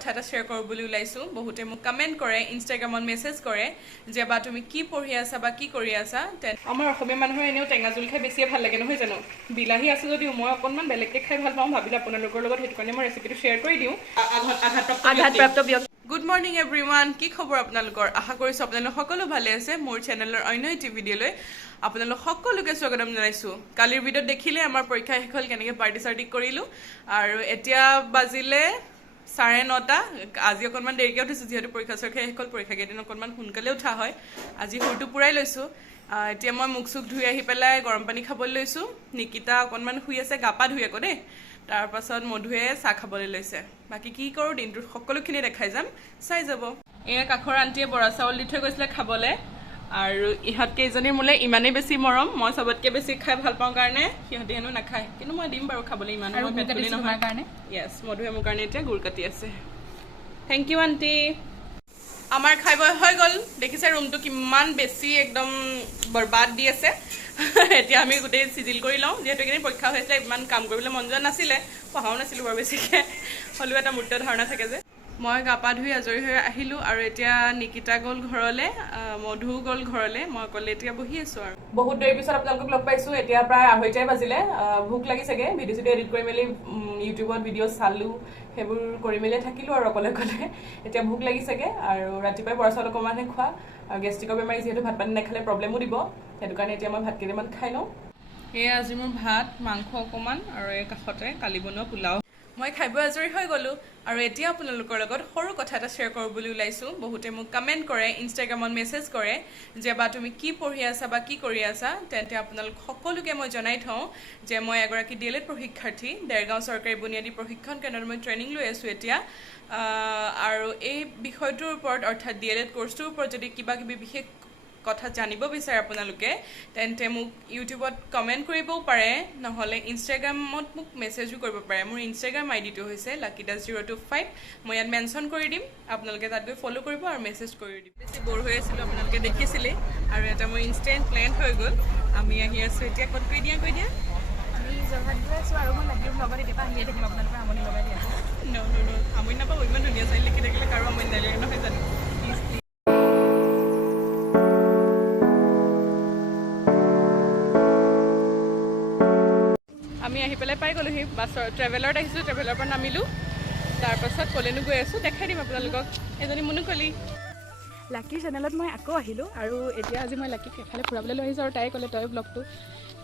কথা এটা শ্বেয়াৰ কৰোঁ বুলি ওলাইছোঁ বহুতে মোক কমেণ্ট কৰে ইনষ্টাগ্ৰামত মেছেজ কৰে যে বা তুমি কি পঢ়ি আছা বা কি কৰি আছা আমাৰ অসমীয়া মানুহৰ এনেও টেঙা জোল খাই বেছিয়ে ভাল লাগে নহয় জানো বিলাহী আছে যদিও মই অকণমান বেলেগকৈ খাই ভাল পাওঁ ভাবিলে আপোনালোকৰ লগত সেইটো কাৰণে মই ৰেচিপিটো শ্বেয়াৰ কৰি দিওঁ আঘাতপ্ৰাপ্ত ব্যক্তি গুড মৰ্ণিং এভৰিৱান কি খবৰ আপোনালোকৰ আশা কৰিছোঁ আপোনালোক সকলো ভালে আছে মোৰ চেনেলৰ অন্য এটি ভিডিঅ'লৈ আপোনালোক সকলোকে স্বাগতম জনাইছোঁ কালিৰ ভিডিঅ'ত দেখিলে আমাৰ পৰীক্ষা শেষ হ'ল কেনেকৈ পাৰ্টি চাৰ্টি কৰিলোঁ আৰু এতিয়া বাজিলে 9:30 আজি অকণমান দেৰিকৈ উঠিছোঁ যিহেতু পৰীক্ষা চৰীক্ষা শেষ হ'ল পৰীক্ষা কেইদিন অকণমান সোনকালে উঠা হয় আজি সুৰটো পূৰাই লৈছোঁ এতিয়া মই মুখ চুখ ধুই আহি পেলাই গৰম পানী খাবলৈ লৈছোঁ নিকিতা অকণমান শুই আছে গা পা ধুই আকৌ দেই তাৰপাছত মধুৱে চাহ খাবলৈ লৈছে বাকী কি কৰোঁ দিনটোত সকলোখিনি দেখাই যাম চাই যাব এয়া কাষৰ আণ্টিয়ে বৰা চাউল দি থৈ গৈছিলে খাবলৈ আৰু ইহঁত কেইজনীৰ মোলৈ ইমানেই বেছি মৰম মই চবতকৈ বেছি খাই ভাল পাওঁ কাৰণে সিহঁতে হেনো নাখায় কিন্তু মই দিম বাৰু খাবলৈ ইমান নহয় কাৰণে য়েছ মধুৱে মোৰ কাৰণে এতিয়া গুড় কাটি আছে থেংক ইউ আণ্টি আমাৰ খাই বৈ হৈ গ'ল দেখিছে ৰুমটো কিমান বেছি একদম বৰবাদ দি আছে এতিয়া আমি গোটেই চিজিল কৰি লওঁ যিহেতু এইখিনি পৰীক্ষা হৈছিলে ইমান কাম কৰিবলৈ মন যোৱা নাছিলে পঢ়াও নাছিলোঁ বাৰু বেছিকৈ হ'লেও এটা মূৰ্ত ধাৰণা থাকে যে মই গা পা ধুই আজৰি হৈ আহিলোঁ আৰু এতিয়া নিকিতা গ'ল ঘৰলৈ মধু গ'ল ঘৰলৈ মই অকলে এতিয়া বহি আছোঁ আৰু বহুত দেৰিৰ পিছত আপোনালোকক লগ পাইছোঁ এতিয়া প্ৰায় 2:30 বাজিলে ভোক লাগিছেগৈ ভিডিঅ' চিডিঅ' এডিট কৰি মেলি ইউটিউবত ভিডিঅ' চালোঁ সেইবোৰ কৰি মেলি থাকিলোঁ আৰু অকলে এতিয়া ভোক লাগিছেগৈ আৰু ৰাতিপুৱাই বৰা চাউল অকণমানহে খোৱা আৰু গেষ্ট্ৰিকৰ বেমাৰী যিহেতু ভাত পানী নাখালে প্ৰব্লেমো দিব সেইটো কাৰণে এতিয়া মই ভাত কেইটামান খাই লওঁ এয়া আজি মোৰ ভাত মাংস অকণমান আৰু এই কাষতে কালি বনোৱা পোলাও মই খাই বৈ আজৰি হৈ গ'লোঁ আৰু এতিয়া আপোনালোকৰ লগত সৰু কথা এটা শ্বেয়াৰ কৰোঁ বুলি ওলাইছোঁ বহুতে মোক কমেণ্ট কৰে ইনষ্টাগ্ৰামত মেছেজ কৰে যে বা তুমি কি পঢ়ি আছা বা কি কৰি আছা তেন্তে আপোনালোক সকলোকে মই জনাই থওঁ যে মই এগৰাকী DLED প্ৰশিক্ষাৰ্থী দেৰগাঁও চৰকাৰী বুনিয়াদী প্ৰশিক্ষণ কেন্দ্ৰত মই ট্ৰেইনিং লৈ আছোঁ এতিয়া আৰু এই বিষয়টোৰ ওপৰত অৰ্থাৎ DLED কোৰ্চটোৰ ওপৰত যদি কিবা কিবি বিশেষ কথা জানিব বিচাৰে আপোনালোকে তেন্তে মোক ইউটিউবত কমেণ্ট কৰিবও পাৰে নহ'লে ইনষ্টাগ্ৰামত মোক মেছেজো কৰিব পাৰে মোৰ ইনষ্টাগ্ৰাম আইডিটো হৈছে lakidas025 মই ইয়াত মেনশ্যন কৰি দিম আপোনালোকে তাত গৈ ফ'ল' কৰিব আৰু মেছেজ কৰি দিম বেছি ব'ৰ হৈ আছিলোঁ আপোনালোকে দেখিছিলে আৰু এটা মোৰ ইনষ্টেণ্ট প্লেন হৈ গ'ল আমি আহি আছোঁ এতিয়া ক'ত কৈ দিয়া আমি যোৰহাট গৈ আছোঁ আৰু মই লাগিম লগত এতিয়া আহিয়ে থাকিম আপোনালোকে আমনি লগাই দিয়া আমনি নাপাব ইমান ধুনীয়া চাই লিখি থাকিলে কাৰো আমনি নালাগে নহয় জানো আমি আহি পেলাই পাই গ'লোহি বাছৰ ট্ৰেভেলাৰত আহিছোঁ ট্ৰেভেলাৰৰ পৰা নামিলোঁ তাৰপাছত ক'লেনো গৈ আছোঁ দেখাই দিম আপোনালোকক এজনী মুনুকলি লাকিৰ চেনেলত মই আকৌ আহিলোঁ আৰু এতিয়া আজি মই লাকিক এফালে ফুৰাবলৈ লৈ আহিছোঁ আৰু তাই ক'লে তই ব্লগটো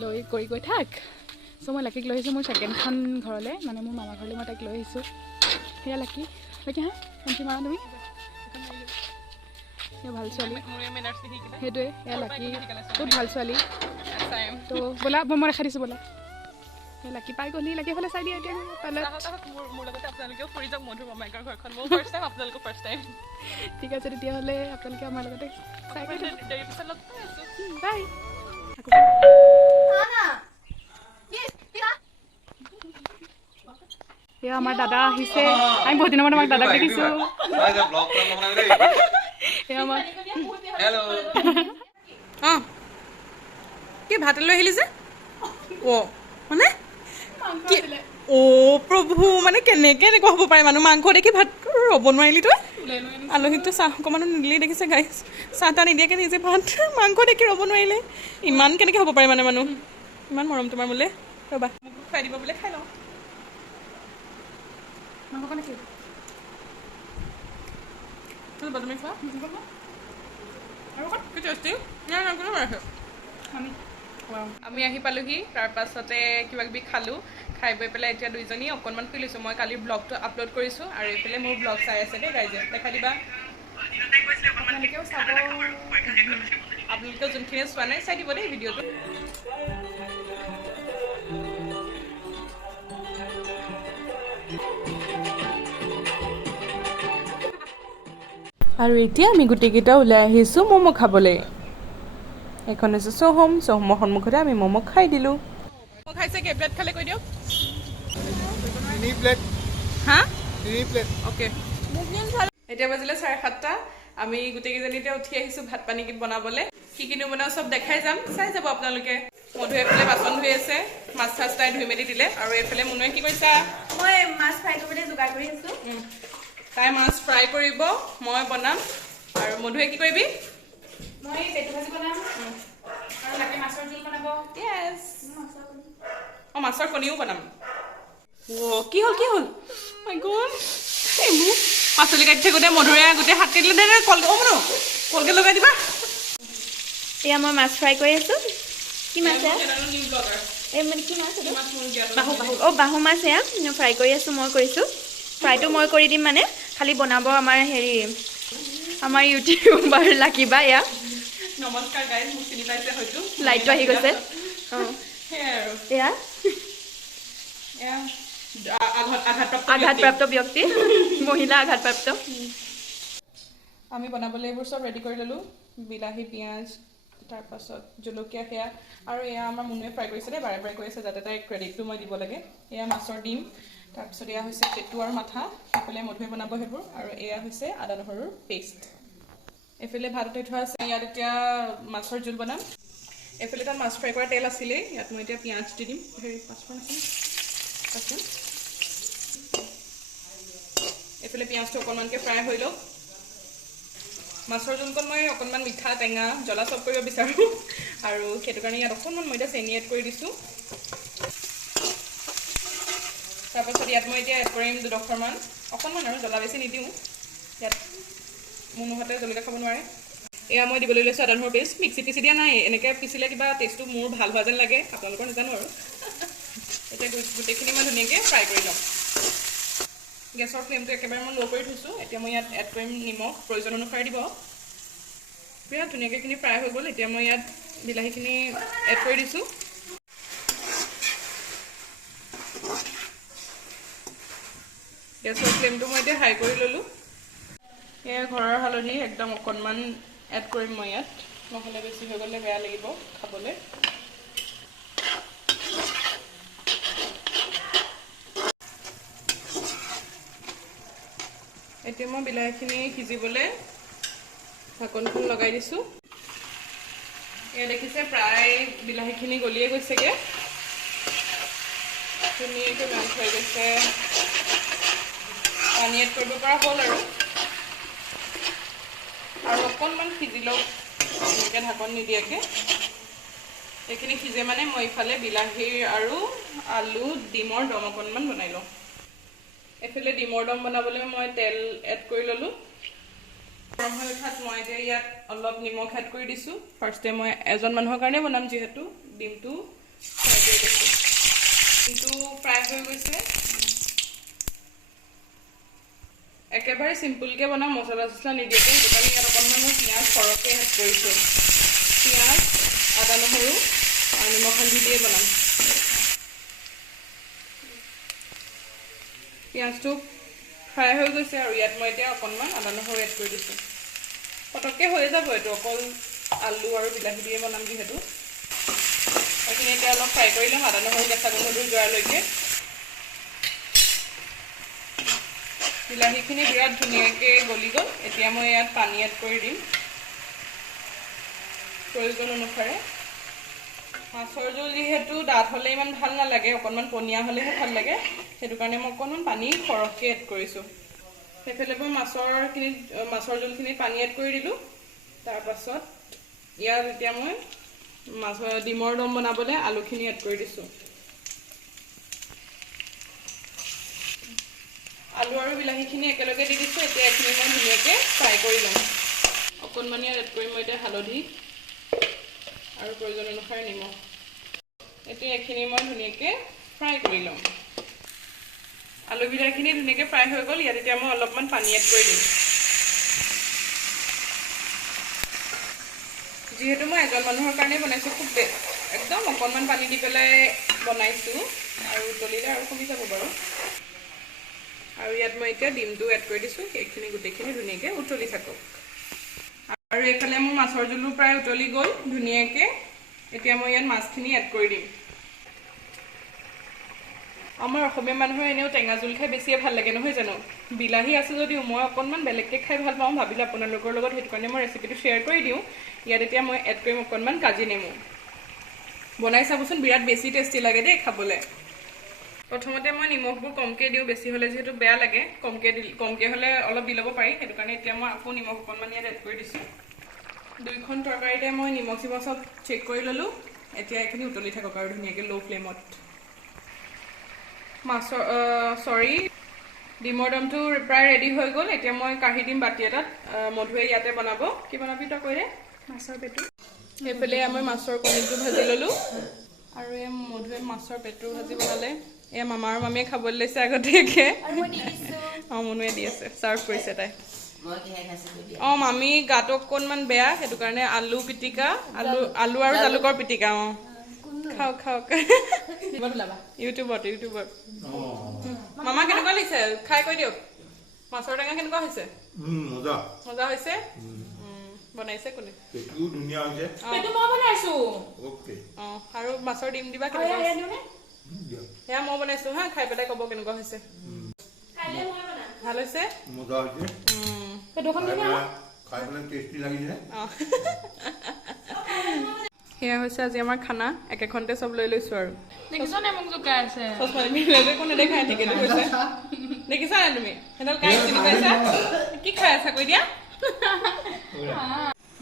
লৈ কৰি গৈ থাক চ' মই লাকিক লৈ আহিছোঁ মোৰ ছেকেণ্ডখন ঘৰলৈ মানে মোৰ মামা ঘৰলৈ মই তাইক লৈ আহিছোঁ সেয়া লাকি লাকি হা এণ্টি মাৰা তুমি সেয়া ভাল ছোৱালী সেইটোৱে সেয়া লাকি বহুত ভাল ছোৱালী তো ব'লা মই দেখাই দিছোঁ ব'লা লাকি পাই গ'লি লাকি ফালে চাই দিয়া এতিয়া মোৰ লগতে আপোনালোকেও ফুৰি যাওক মধুৰ মামায়েকৰ ঘৰখন মোৰ ফাৰ্ষ্ট টাইম আপোনালোকৰ ফাৰ্ষ্ট টাইম ঠিক আছে তেতিয়াহ'লে আপোনালোকে আমাৰ লগতে চাই গৈ দেৰি পিছত লগ পাই আছোঁ বাই এয়া আমাৰ দাদা আহিছে আমি বহুত দিনৰ মূৰত আমাক দাদাক দেখিছোঁ এয়া আমাৰ অঁ কি ভাত লৈ আহিলি যে অঁ মানে কি অ' প্ৰভু মানে কেনেকৈ এনেকুৱা হ'ব পাৰে মানুহ মাংস দেখি ভাত ৰ'ব নোৱাৰিলি তই আলহীকতো চাহ অকণমানো নিদিলি দেখিছে গাই চাহ তাহ নিদিয়াকৈ নিজে ভাত মাংস দেখি ৰ'ব নোৱাৰিলে ইমান কেনেকৈ হ'ব পাৰে মানে মানুহ ইমান মৰম তোমাৰ মোলে ৰ'বা মোক খুৱাই দিব বোলে খাই লওঁ মাংসকণ কি তুমি খোৱা আৰু ক'ত কি টেষ্টি আমি আহি পালোহি তাৰপাছতে কিবা কিবি খালোঁ খাই বৈ পেলাই এতিয়া দুইজনী অকণমান শুই লৈছোঁ মই কালিৰ ব্লগটো আপলোড কৰিছোঁ আৰু এইফালে মোৰ ব্লগ চাই আছে দেই ৰাইজে দেখাই দিবা আপোনালোকেও চাব আপোনালোকেও যোনখিনিয়ে চোৱা নাই চাই দিব দেই ভিডিঅ'টো আৰু এতিয়া আমি গোটেইকেইটা ওলাই আহিছোঁ ম'ম' খাবলৈ এখন হৈছে চহমৰ সন্মুখতে আমি ম'ম' খাই দিলোঁ ম'ম' খাইছে কেই প্লেট খালে কৈ দিয়ক 3 প্লেট হা 3 প্লেট অ'কে এতিয়া বাজিলে 7:30 আমি গোটেইকেইজনী এতিয়া উঠি আহিছোঁ ভাত পানী বনাবলৈ কি কিনো বনাওঁ চব দেখাই যাম চাই যাব আপোনালোকে মধু এফালে বাচন ধুই আছে মাছ চাছ তাই ধুই মেলি দিলে আৰু এইফালে মুনুৱে কি কৰিছা মই মাছ ফ্ৰাই কৰিবলৈ যোগাৰ কৰি আছোঁ তাই মাছ ফ্ৰাই কৰিব, মই বনাম আৰু মধুৱে কি কৰিবি? মই পেটু ভাজি বনাম আৰু লাকি মাছৰ জোল বনাব। য়েছ। অঁ মাছৰ কণীও বনাম। অ' কি হ'ল কি হ'ল? মাই গড, এই মোক পাচলি কাটি থাকোঁতে মধুৰে গোটেই হাত কাটি দিলে। কল অ' মনো কলগেট লগাই দিবা। এয়া মই মাছ ফ্ৰাই কৰি আছোঁ। কি মাছ এয়া? New blogger. এই মানে কি মাছ এইটো? মাছ মুৰ্গী আৰু বাহু বাহু অঁ বাহু মাছ এয়া ফ্ৰাই কৰি আছোঁ, মই কৰিছোঁ। ফ্ৰাইটো মই কৰি দিম, মানে খালি বনাব আমাৰ আমাৰ ইউটিউবাৰ লাকিবা। এয়া নমস্কাৰ গাইজ, মোক চিনি পাইছে হয়তো। লাইটটো আহি গৈছে। অঁ সেয়াই আৰু এয়া এয়া আঘাতপ্ৰাপ্ত আঘাতপ্ৰাপ্ত ব্যক্তি, মহিলা আঘাতপ্ৰাপ্ত। আমি বনাবলৈ এইবোৰ চব ৰেডি কৰি ল'লোঁ। বিলাহী, পিঁয়াজ, তাৰপাছত জলকীয়া, সেয়া আৰু এয়া আমাৰ মুনুৱে ফ্ৰাই কৰিছে দেই, বাৰে বাৰে কৈ আছে যাতে তাইৰ ক্ৰেডিটটো মই দিব লাগে। এয়া মাছৰ ডিম, তাৰপিছত এয়া হৈছে পেটু আৰু মাথা, সেইফালে মধুৱে বনাব সেইবোৰ, আৰু এয়া হৈছে আদা নহৰুৰ পেষ্ট। এইফালে ভাত উঠাই থোৱা আছে। ইয়াত এতিয়া মাছৰ জোল বনাম। এইফালে তাত মাছ ফ্ৰাই কৰা তেল আছিলেই, ইয়াত মই এতিয়া পিঁয়াজ দি দিম। পাঁচফোৰণ আছে। এইফালে পিঁয়াজটো অকণমানকৈ ফ্ৰাই হৈ লওক। মাছৰ জোলকণ মই অকণমান মিঠা, টেঙা, জ্বলা চব কৰিব বিচাৰোঁ, আৰু সেইটো কাৰণে ইয়াত অকণমান মই এতিয়া চেনি এড কৰি দিছোঁ। তাৰপাছত ইয়াত মই এতিয়া এড কৰিম 2-3মান, অকণমান আৰু জ্বলা বেছি নিদিওঁ। ইয়াত মুনুহঁতে জলকীয়া খাব নোৱাৰে। এয়া মই দিবলৈ লৈছোঁ আদা নহৰু পেষ্ট। মিক্সিত পিচি দিয়া নাই, এনেকৈ পিচিলে কিবা টেষ্টটো মোৰ ভাল হোৱা যেন লাগে, আপোনালোকৰ নাজানো আৰু। এতিয়া গোটেইখিনি মই ধুনীয়াকৈ ফ্ৰাই কৰি ল'ম। গেছৰ ফ্লেমটো একেবাৰে মই ল' কৰি থৈছোঁ। এতিয়া মই ইয়াত এড কৰিম নিমখ, প্ৰয়োজন অনুসাৰে দিব। বিৰাট ধুনীয়াকৈ এইখিনি ফ্ৰাই হৈ গ'ল। এতিয়া মই ইয়াত বিলাহীখিনি এড কৰি দিছোঁ। গেছৰ ফ্লেমটো মই এতিয়া হাই কৰি ল'লোঁ। এয়া ঘৰৰ হালধি একদম অকণমান এড কৰিম মই ইয়াত, নহ'লে বেছি হৈ গ'লে বেয়া লাগিব খাবলৈ। এতিয়া মই বিলাহীখিনি সিজিবলৈ ঢাকনখন লগাই দিছোঁ। এয়া দেখিছে প্ৰায় বিলাহীখিনি গলিয়ে গৈছেগৈ, ধুনীয়াকৈ মেল্ট হৈ গৈছে। পানী এড কৰিব পৰা হ'ল আৰু অকণমান সিজি লওক এনেকৈ ঢাকন নিদিয়াকৈ। এইখিনি সিজে মানে মই ইফালে বিলাহীৰ আৰু আলু, ডিমৰ দম অকণমান বনাই লওঁ। এইফালে ডিমৰ দম বনাবলৈ মই তেল এড কৰি ল'লোঁ। গৰম হৈ উঠাত মই এতিয়া ইয়াত অলপ নিমখ এড কৰি দিছোঁ। ফাৰ্ষ্টে মই এজন মানুহৰ কাৰণে বনাম, যিহেতু ডিমটো ফ্ৰাই কৰি দিছোঁ। ডিমটো ফ্ৰাই হৈ গৈছে। একেবাৰে চিম্পুলকৈ বনাম, মছলা চছলা নিদিয়াকৈ, সেইটো কাৰণে ইয়াত অকণমান মই পিঁয়াজ সৰহকৈ এড কৰিছোঁ। পিঁয়াজ, আদা নহৰু আৰু নিমখ হালধি দিয়ে বনাম। পিঁয়াজটো ফ্ৰাই হৈ গৈছে আৰু ইয়াত মই এতিয়া অকণমান আদা নহৰু এড কৰি দিছোঁ। পটককৈ হৈ যাব এইটো, অকল আলু আৰু বিলাহী দিয়ে বনাম যিহেতু। এইখিনি এতিয়া অলপ ফ্ৰাই কৰি ল'ম আদা নহৰু কেঁচা গোন্ধটো যোৱালৈকে। বিলাহীখিনি বিৰাট ধুনীয়াকৈ গলি গ'ল। এতিয়া মই ইয়াত পানী এড কৰি দিম প্ৰয়োজন অনুসাৰে। মাছৰ জোল যিহেতু ডাঠ হ'লে ইমান ভাল নালাগে, অকণমান পনীয়া হ'লেহে ভাল লাগে, সেইটো কাৰণে মই অকণমান পানী সৰহকৈ এড কৰিছোঁ। সেইফালে মই মাছৰ জোলখিনিত পানী এড কৰি দিলোঁ। তাৰপাছত ইয়াত এতিয়া মই ডিমৰ দম বনাবলৈ আলুখিনি এড কৰি দিছোঁ। আলু আৰু বিলাহীখিনি একেলগে দি দিছোঁ। এতিয়া এইখিনি মই ধুনীয়াকৈ ফ্ৰাই কৰি ল'ম। অকণমান ইয়াত এড কৰিম মই এতিয়া হালধি আৰু প্ৰয়োজন অনুসাৰে নিমখ। এতিয়া এইখিনি মই ধুনীয়াকৈ ফ্ৰাই কৰি ল'ম। আলু বিলাহীখিনি ধুনীয়াকৈ ফ্ৰাই হৈ গ'ল। ইয়াত এতিয়া মই অলপমান পানী এড কৰি দিম। যিহেতু মই এজন মানুহৰ কাৰণে বনাইছোঁ, খুব একদম অকণমান পানী দি পেলাই বনাইছোঁ, আৰু উতলিলে আৰু কমি যাব বাৰু। আৰু ইয়াত মই এতিয়া ডিমটো এড কৰি দিছোঁ। সেইখিনি গোটেইখিনি ধুনীয়াকৈ উতলি থাকক। আৰু এইফালে মোৰ মাছৰ জোলো প্ৰায় উতলি গ'ল ধুনীয়াকৈ। এতিয়া মই ইয়াত মাছখিনি এড কৰি দিম। আমাৰ অসমীয়া মানুহৰ এনেও টেঙা জোল খাই বেছিয়ে ভাল লাগে, নহয় জানো? বিলাহী আছে যদিও মই অকণমান বেলেগকৈ খাই ভাল পাওঁ, ভাবিলোঁ আপোনালোকৰ লগত সেইটো কাৰণে মই ৰেচিপিটো শ্বেয়াৰ কৰি দিওঁ। ইয়াত এতিয়া মই এড কৰিম অকণমান কাজি নেমু। বনাই চাবচোন, বিৰাট বেছি টেষ্টি লাগে দেই খাবলৈ। প্ৰথমতে মই নিমখবোৰ কমকৈ দিওঁ, বেছি হ'লে যিহেতু বেয়া লাগে, কমকৈ হ'লে অলপ দি ল'ব পাৰি। সেইটো কাৰণে এতিয়া মই আকৌ নিমখ অকণমান ইয়াত এড কৰি দিছোঁ। 2খন তৰকাৰীতে মই নিমখ চিমখ চব চেক কৰি ল'লোঁ। এতিয়া এইখিনি উতলি থাকক আৰু ধুনীয়াকৈ ল' ফ্লেমত। ডিমৰ দমটো প্ৰায় ৰেডি হৈ গ'ল। এতিয়া মই কাঢ়ি দিম বাতি এটাত। মধুৱে ইয়াতে বনাব। কি বনাবি তই কৈ দে? মাছৰ পেটু। সেইফালে মই মাছৰ কণীটো ভাজি ল'লোঁ আৰু এই মধুৱে মাছৰ পেটু ভাজি বনালে। এয়া মামা আৰু মামীয়ে খাবলৈ লৈছে আগতীয়াকৈ। অঁ, মনুৱে দি আছে, ছাৰ্ভ কৰিছে তাই। অঁ, মামী গাটো অকণমান বেয়া, সেইটো কাৰণে আলু পিটিকা, আলু আৰু জালুকৰ পিটিকা। অঁ, খাওক খাওক। ইউটিউবত মামা কেনেকুৱা লাগিছে? খাই কৈ দিয়ক। মাছৰ টেঙা কেনেকুৱা হৈছে? মজা হৈছে। বনাইছে কোনে? ধুনীয়া হৈছে। অঁ, আৰু মাছৰ ডিম দিবা কেনেকুৱা? সেয়া মই বনাইছো হা, খাই পেলাই ক'ব কেনেকুৱা হৈছে। ভাল হৈছে। সেয়া হৈছে আজি আমাৰ খানা। একেখনতে চব লৈ লৈছো আৰু কোনে দেখাই ঠিকেই হৈছে। দেখিছা নাই তুমি? সেইডাল কাই চিনি পাইছা? কি খাই আছা কৈ দিয়া।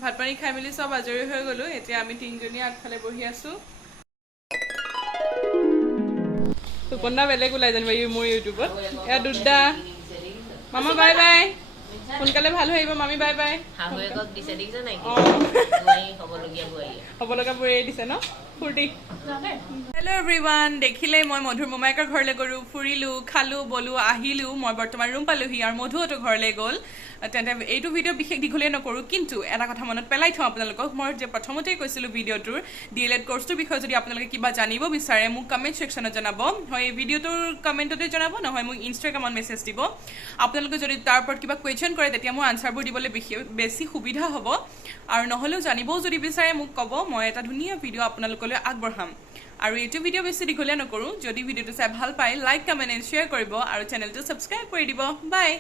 ভাত পানী খাই মেলি চব আজৰি হৈ গ'লো। এতিয়া আমি 3জনী আগফালে বহি আছো। সুকন্যা বেলেগ ওলাই জানিবা মোৰ ইউটিউবত। এয়া দুদা। মামা বাই বাই। সোনকালে ভাল হৈ আহিব মামী। Bye bye. হ'ব লগা বোৰে দিছে ন ফূৰ্তি। হেল্ল' এভৰিৱান, দেখিলেই মই মধুৰ মোমায়েকৰ ঘৰলৈ গ'লোঁ, ফুৰিলোঁ, খালোঁ, বলোঁ, আহিলোঁ। মই বৰ্তমান ৰুম পালোহি আৰু মধুহঁতো ঘৰলৈ গ'ল। তেন্তে এইটো ভিডিঅ' বিশেষ দীঘলীয়া নকৰোঁ, কিন্তু এটা কথা মনত পেলাই থওঁ আপোনালোকক। মই যে প্ৰথমতেই কৈছিলোঁ ভিডিঅ'টোৰ DLED কৰ্চটোৰ বিষয়ে যদি আপোনালোকে কিবা জানিব বিচাৰে মোক কমেণ্ট ছেকশ্যনত জনাব। হয়, এই ভিডিঅ'টোৰ কমেণ্টতে জনাব, নহয় মোক ইনষ্টাগ্ৰামত মেছেজ দিব। আপোনালোকে যদি তাৰ ওপৰত কিবা কুৱেশ্যন কৰে তেতিয়া মোৰ আনচাৰবোৰ দিবলৈ বেছি সুবিধা হ'ব। আৰু নহ'লেও জানিবও যদি বিচাৰে মোক ক'ব, মই এটা ধুনীয়া ভিডিঅ' আপোনালোকলৈ আগবঢ়াম। আৰু এইটো ভিডিঅ' বেছি দীঘলীয়া নকৰোঁ। যদি ভিডিঅ'টো চাই ভাল পায় লাইক, কমেণ্ট এণ্ড শ্বেয়াৰ কৰিব আৰু চেনেলটো ছাবস্ক্ৰাইব কৰি দিব। বাই।